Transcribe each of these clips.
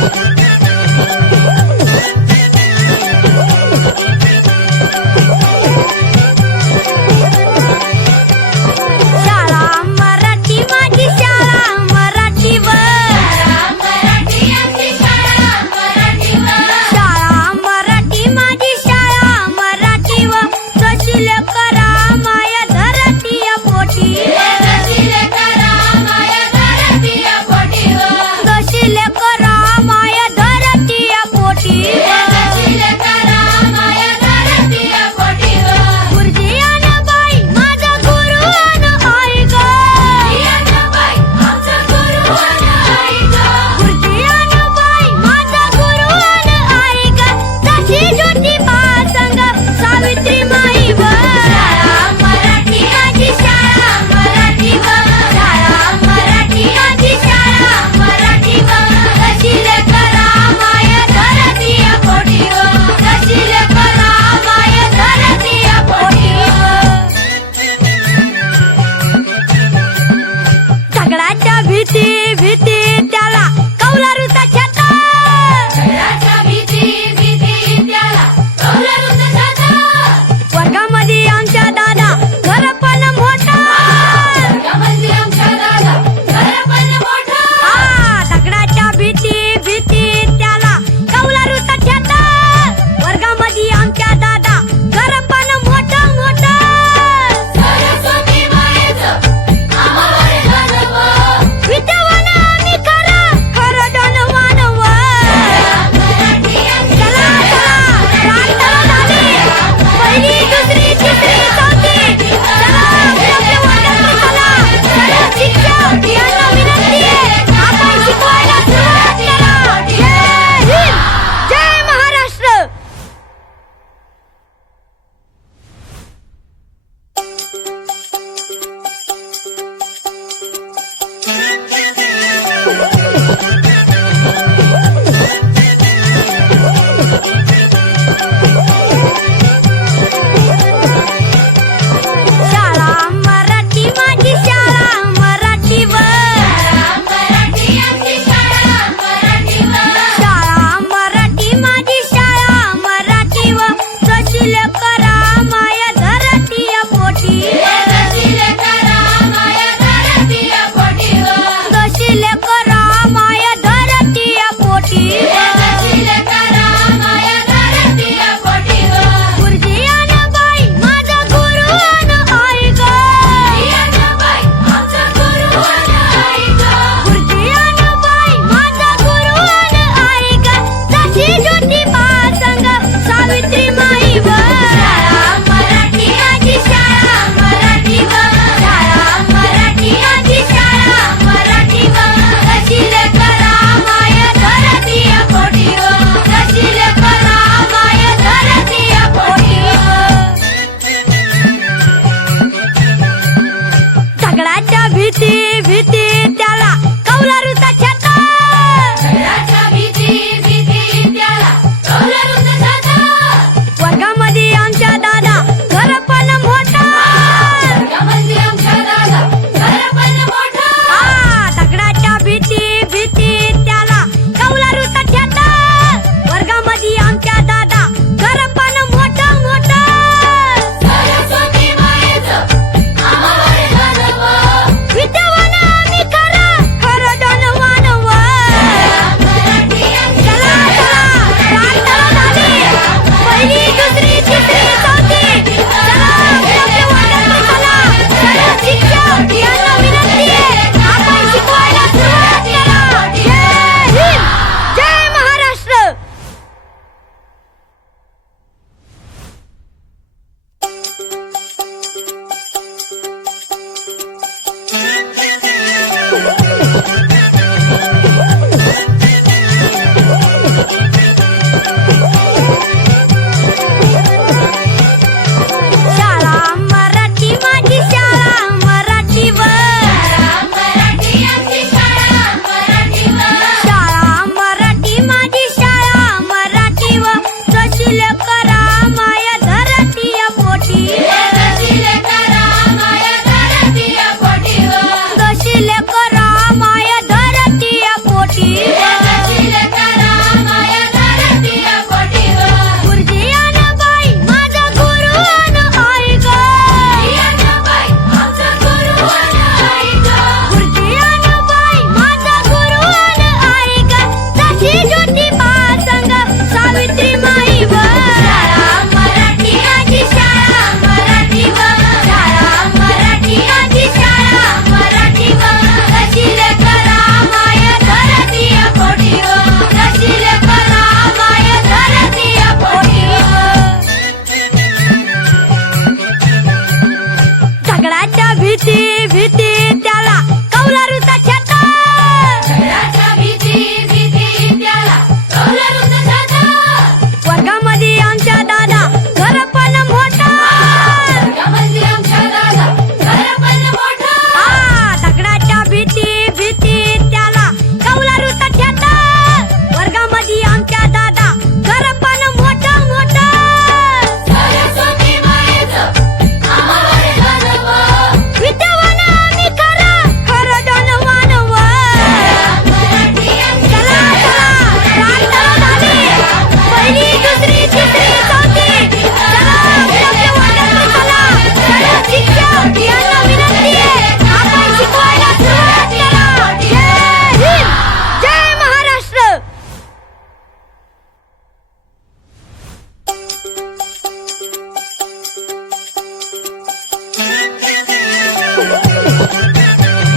なるほど!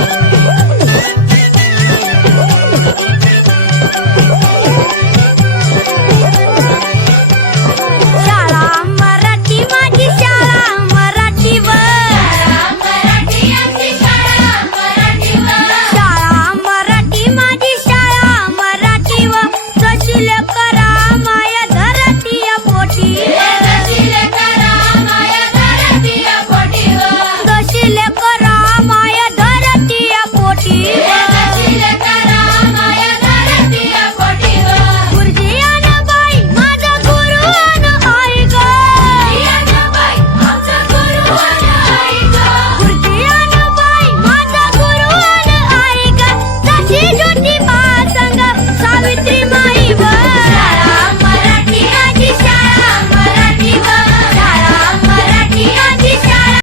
Thank you.